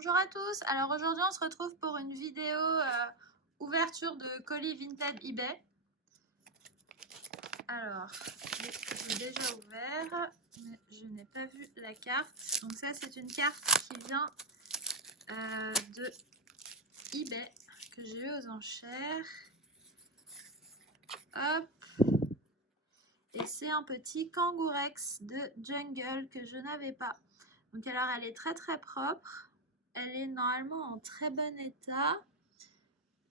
Bonjour à tous, alors aujourd'hui on se retrouve pour une vidéo ouverture de colis vintage eBay. Alors, j'ai déjà ouvert, mais je n'ai pas vu la carte. Donc ça c'est une carte qui vient de eBay, que j'ai eu aux enchères. Hop. Et c'est un petit Kangourex de Jungle que je n'avais pas. Donc alors elle est très très propre. Elle est normalement en très bon état.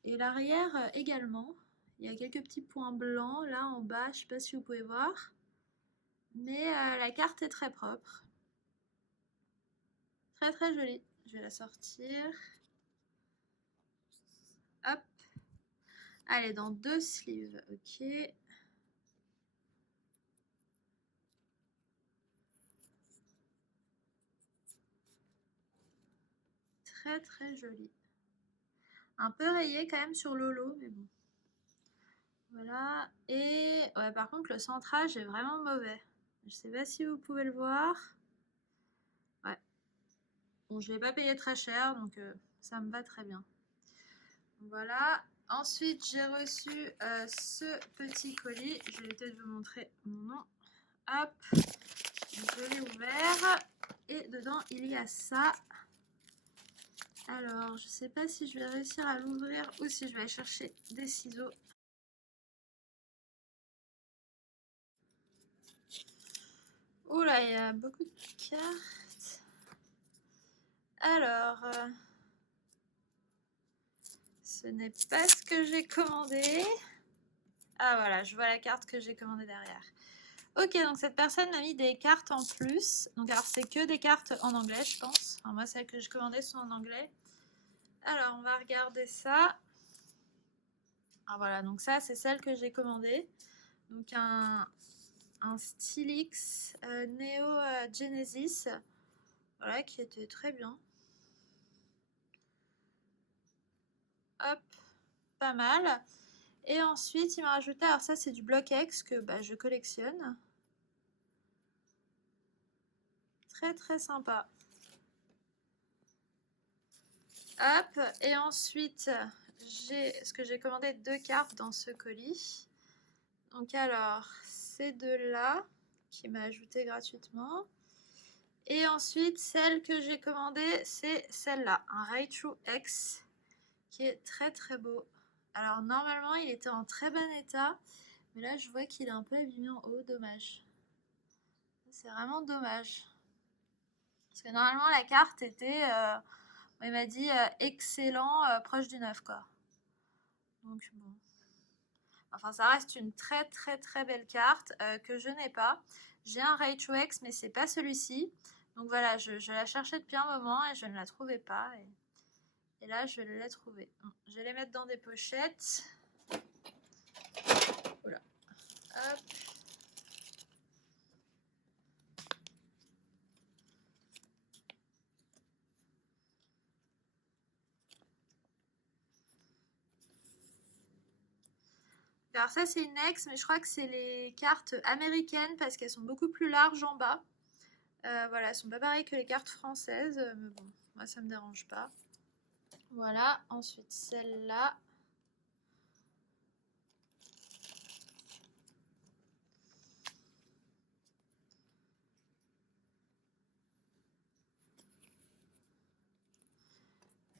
Et l'arrière également. Il y a quelques petits points blancs là en bas, je ne sais pas si vous pouvez voir. Mais la carte est très propre. Très très jolie. Je vais la sortir. Hop. Elle est dans 2 sleeves. Ok. Très très jolie. Un peu rayée quand même sur Lolo, mais bon. Voilà. Et ouais, par contre, le centrage est vraiment mauvais. Je sais pas si vous pouvez le voir. Ouais. Bon, je l'ai pas payé très cher, donc ça me va très bien. Voilà. Ensuite, j'ai reçu ce petit colis. Je vais peut-être vous montrer mon nom. Hop. Je l'ai ouvert. Et dedans, il y a ça. Alors, je sais pas si je vais réussir à l'ouvrir ou si je vais aller chercher des ciseaux. Oula, il y a beaucoup de cartes. Alors, ce n'est pas ce que j'ai commandé. Ah voilà, je vois la carte que j'ai commandée derrière. Ok, donc cette personne m'a mis des cartes en plus. Donc alors c'est que des cartes en anglais, je pense. Enfin, moi, celles que je commandais sont en anglais. Alors, on va regarder ça. Ah voilà, donc ça, c'est celle que j'ai commandée. Donc un Stylix Neo Genesis. Voilà, qui était très bien. Hop, pas mal. Et ensuite, il m'a rajouté, alors ça, c'est du Block X que je collectionne. Très, très sympa. Hop, et ensuite, j'ai commandé 2 cartes dans ce colis. Donc alors, ces deux-là, qui m'a ajouté gratuitement. Et ensuite, celle que j'ai commandée, c'est celle-là, un Raichu X, qui est très très beau. Alors normalement, il était en très bon état, mais là, je vois qu'il est un peu abîmé en haut, dommage. C'est vraiment dommage. Parce que normalement, la carte était, il m'a dit, excellent, proche du neuf, quoi. Donc bon. Enfin, ça reste une très très très belle carte que je n'ai pas. J'ai un Raichu X, mais c'est pas celui-ci. Donc voilà, je la cherchais depuis un moment et je ne la trouvais pas. Et là, je l'ai trouvée. Je vais les mettre dans des pochettes. Voilà. Hop. Alors ça, c'est une X, mais je crois que c'est les cartes américaines parce qu'elles sont beaucoup plus larges en bas. Voilà, elles sont pas pareilles que les cartes françaises, mais bon, moi ça me dérange pas. Voilà, ensuite celle-là.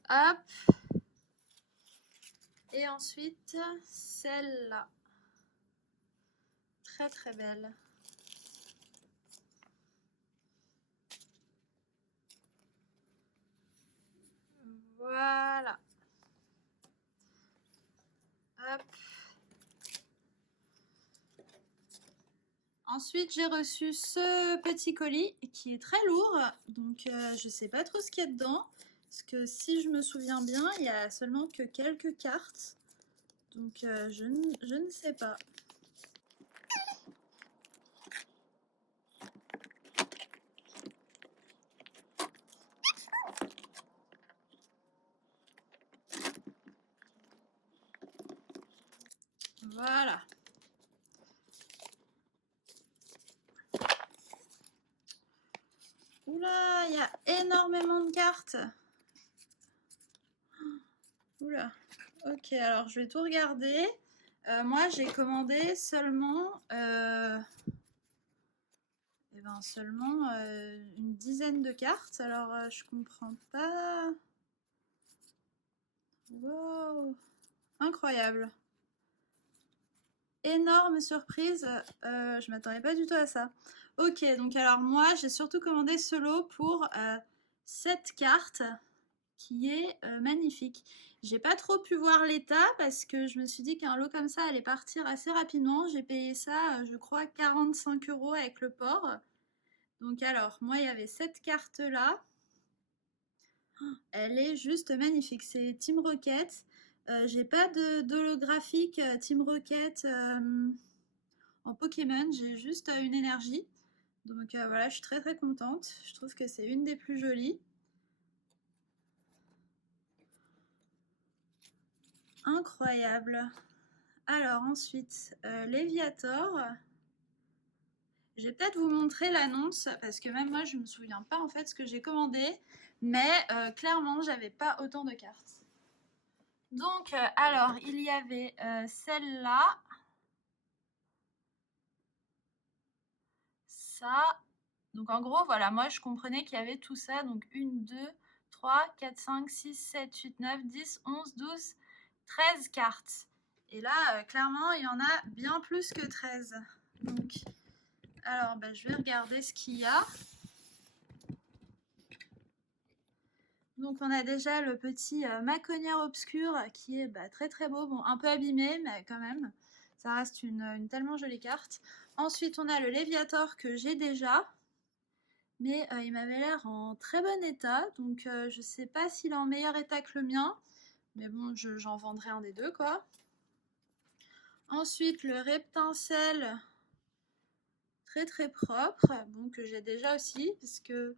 Hop. Et ensuite celle-là. Très très belle. Voilà. Hop. Ensuite, j'ai reçu ce petit colis qui est très lourd. Donc, je ne sais pas trop ce qu'il y a dedans. Parce que si je me souviens bien, il n'y a seulement que quelques cartes. Donc, je ne sais pas. Voilà. Oula, il y a énormément de cartes. Oula. Ok, alors je vais tout regarder. Moi, j'ai commandé seulement, seulement une dizaine de cartes. Alors, je comprends pas. Wow, incroyable. Énorme surprise. Je m'attendais pas du tout à ça. Ok, donc alors moi, j'ai surtout commandé ce lot pour cette carte qui est magnifique. J'ai pas trop pu voir l'état parce que je me suis dit qu'un lot comme ça allait partir assez rapidement. J'ai payé ça, je crois, 45 € avec le port. Donc alors, moi, il y avait cette carte-là. Elle est juste magnifique. C'est Team Rocket. J'ai pas d'holographique Team Rocket en Pokémon. J'ai juste une énergie. Donc voilà, je suis très très contente. Je trouve que c'est une des plus jolies. Incroyable. Alors ensuite, Léviator. Je vais peut-être vous montrer l'annonce parce que même moi je me souviens pas en fait ce que j'ai commandé, mais clairement j'avais pas autant de cartes. Donc alors il y avait celle-là, ça. Donc en gros voilà, moi je comprenais qu'il y avait tout ça, donc 1, 2, 3, 4, 5, 6, 7, 8, 9, 10, 11, 12, 13 cartes. Et là clairement il y en a bien plus que 13. Donc alors je vais regarder ce qu'il y a. Donc on a déjà le petit Maconière obscur qui est très très beau, bon un peu abîmé mais quand même, ça reste une tellement jolie carte. Ensuite on a le Léviator que j'ai déjà, mais il m'avait l'air en très bon état, donc je sais pas s'il est en meilleur état que le mien, mais bon j'en vendrai un des deux quoi. Ensuite le Reptincelle, très très propre, bon que j'ai déjà aussi, parce que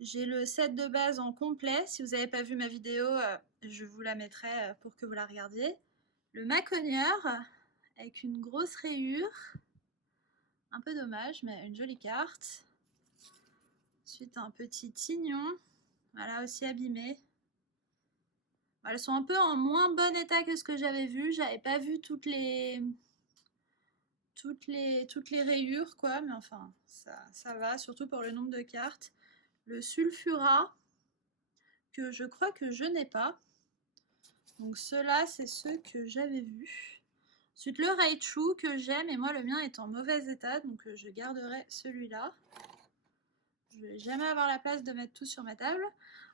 j'ai le set de base en complet. Si vous n'avez pas vu ma vidéo, je vous la mettrai pour que vous la regardiez. Le Maconieur, avec une grosse rayure. Un peu dommage, mais une jolie carte. Ensuite, un petit Tignon. Voilà, aussi abîmé. Elles sont un peu en moins bon état que ce que j'avais vu. J'avais pas vu toutes les rayures, quoi. Mais enfin, ça va, surtout pour le nombre de cartes. Le Sulfura, que je crois que je n'ai pas. Donc ceux-là, c'est ceux que j'avais vus. Ensuite, le Raichu que j'aime, et moi le mien est en mauvais état, donc je garderai celui-là. Je vais jamais avoir la place de mettre tout sur ma table.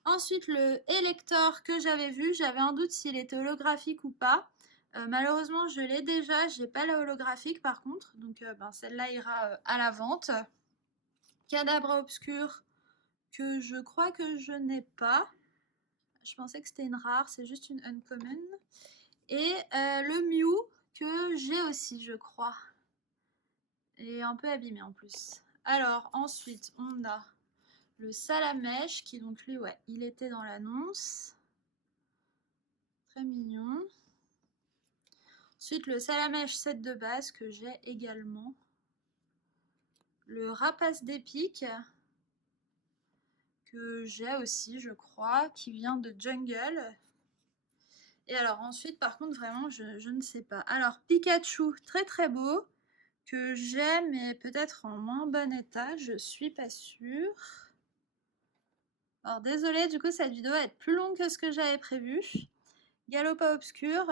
Ensuite, le Elector que j'avais vu, j'avais un doute s'il était holographique ou pas. Malheureusement, je l'ai déjà, j'ai pas la holographique par contre, donc celle-là ira à la vente. Kadabra obscur que je crois que je n'ai pas. Je pensais que c'était une rare, c'est juste une uncommon. Et le Mew que j'ai aussi, je crois. Et un peu abîmé en plus. Alors, ensuite, on a le Salamèche qui, donc lui, ouais, il était dans l'annonce. Très mignon. Ensuite, le Salamèche set de base que j'ai également. Le Rapace d'épique que j'ai aussi, je crois, qui vient de Jungle. Et alors ensuite, par contre, vraiment, je ne sais pas. Alors, Pikachu, très très beau, que j'ai, mais peut-être en moins bon état, je suis pas sûre. Alors désolée, du coup, cette vidéo va être plus longue que ce que j'avais prévu. Galopa obscur,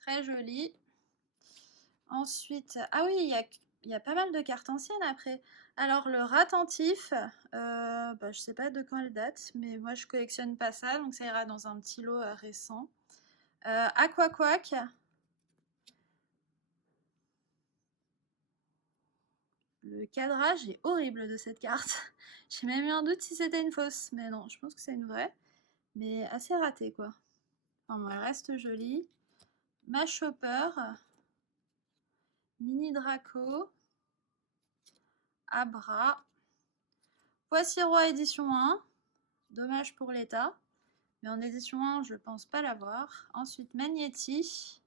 très joli. Ensuite, ah oui, il y a pas mal de cartes anciennes après. Alors le Ratentif, je sais pas de quand elle date, mais moi je collectionne pas ça, donc ça ira dans un petit lot récent. Aquaquack. Le cadrage est horrible de cette carte. J'ai même eu un doute si c'était une fausse, mais non, je pense que c'est une vraie. Mais assez ratée quoi. Enfin bon, elle reste jolie. Mashhopper. Mini Draco. Abra. Poissy-Roi édition 1. Dommage pour l'état. Mais en édition 1, je pense pas l'avoir. Ensuite, Magnéti.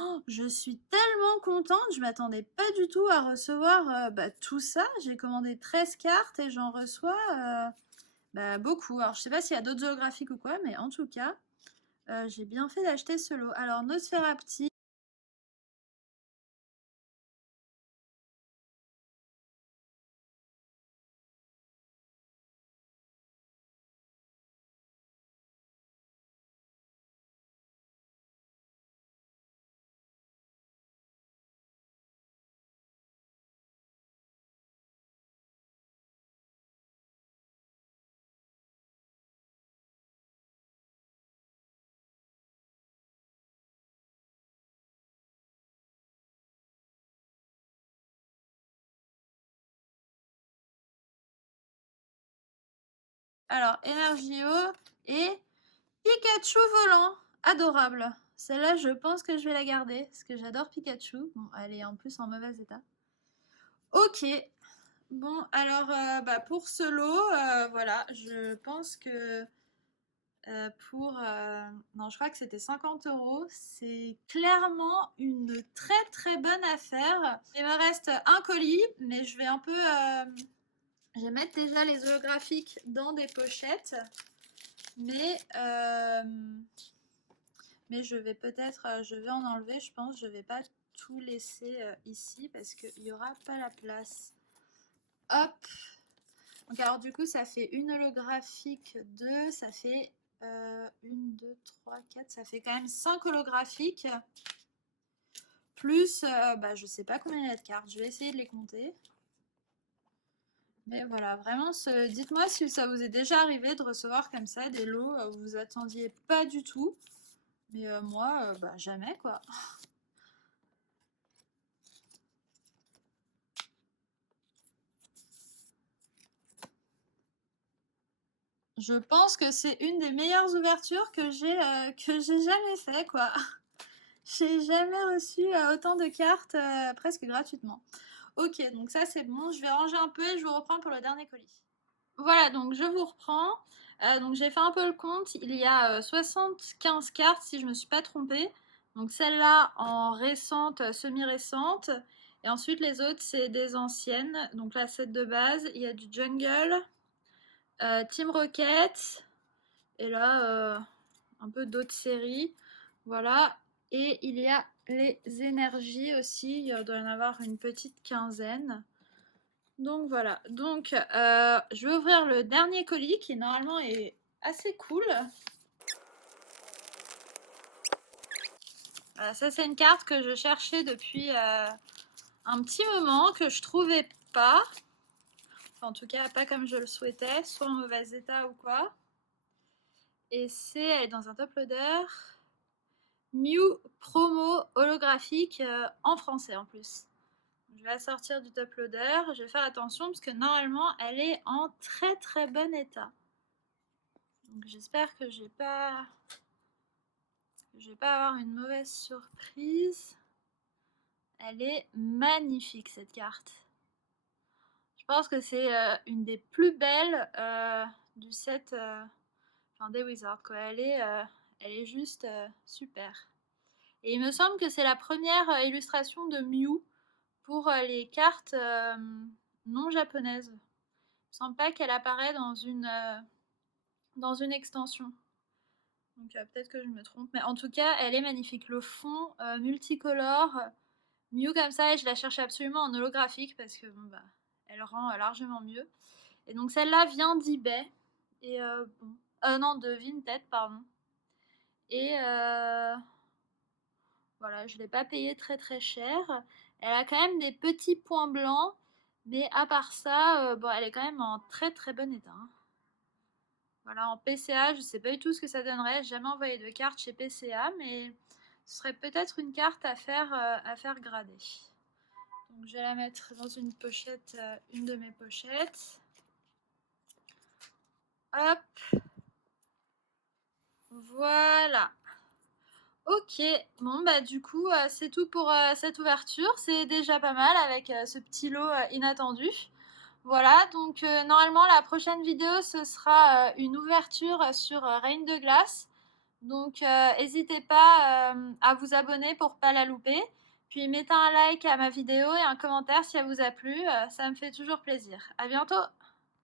Oh, je suis tellement contente, je m'attendais pas du tout à recevoir tout ça. J'ai commandé 13 cartes et j'en reçois Bah, beaucoup. Alors, je sais pas s'il y a d'autres holographiques ou quoi, mais en tout cas, j'ai bien fait d'acheter ce lot. Alors, Nosferapti. Alors, Energio et Pikachu volant. Adorable. Celle-là, je pense que je vais la garder parce que j'adore Pikachu. Bon, elle est en plus en mauvais état. Ok. Bon, alors, bah, pour ce lot, voilà, je pense que non, je crois que c'était 50 euros. C'est clairement une très très bonne affaire. Il me reste un colis, mais je vais un peu... je vais mettre déjà les holographiques dans des pochettes. Mais, mais je vais peut-être... je vais en enlever, je pense. Je vais pas tout laisser ici parce qu'il n'y aura pas la place. Hop. Donc alors du coup, ça fait une holographique, 2, ça fait 1, 2, 3, 4, ça fait quand même 5 holographiques. Plus, bah, je sais pas combien il y a de cartes, je vais essayer de les compter. Mais voilà, vraiment, dites-moi si ça vous est déjà arrivé de recevoir comme ça des lots où vous attendiez pas du tout. Mais moi, bah, jamais quoi. Je pense que c'est une des meilleures ouvertures que j'ai jamais fait quoi. J'ai jamais reçu autant de cartes presque gratuitement. Ok, donc ça c'est bon, je vais ranger un peu et je vous reprends pour le dernier colis. Voilà, donc je vous reprends. Donc j'ai fait un peu le compte, il y a 75 cartes si je ne me suis pas trompée. Donc celle-là en récente, semi-récente. Et ensuite les autres c'est des anciennes. Donc la set de base, il y a du Jungle, Team Rocket, et là un peu d'autres séries. Voilà. Et il y a les énergies aussi, il doit y en avoir une petite quinzaine. Donc voilà, donc je vais ouvrir le dernier colis qui normalement est assez cool. Ça c'est une carte que je cherchais depuis un petit moment, que je trouvais pas. Enfin, en tout cas pas comme je le souhaitais, soit en mauvais état ou quoi. Et elle est dans un top loader. Mew promo holographique en français en plus. Je vais la sortir du top loader, je vais faire attention parce que normalement elle est en très très bon état. Donc j'espère que je vais pas avoir une mauvaise surprise. Elle est magnifique cette carte. Je pense que c'est une des plus belles du set enfin, des Wizards quoi. Elle est juste super. Et il me semble que c'est la première illustration de Mew pour les cartes non japonaises. Il me semble pas qu'elle apparaît dans une extension. Donc peut-être que je me trompe. Mais en tout cas, elle est magnifique. Le fond multicolore, Mew comme ça, et je la cherche absolument en holographique parce que bon, bah, elle rend largement mieux. Et donc celle-là vient d'eBay. Et bon. Non, de Vinted, pardon. Et voilà, je ne l'ai pas payée très très cher. Elle a quand même des petits points blancs. Mais à part ça, bon, elle est quand même en très très bon état. Hein. Voilà, en PCA, je ne sais pas du tout ce que ça donnerait. J'ai jamais envoyé de carte chez PCA, mais ce serait peut-être une carte à faire grader. Donc je vais la mettre dans une pochette, une de mes pochettes. Hop. Voilà. Ok, bon bah du coup c'est tout pour cette ouverture, c'est déjà pas mal avec ce petit lot inattendu. Voilà, donc normalement la prochaine vidéo ce sera une ouverture sur Reine de Glace. Donc n'hésitez pas à vous abonner pour pas la louper. Puis mettez un like à ma vidéo et un commentaire si elle vous a plu, ça me fait toujours plaisir. À bientôt!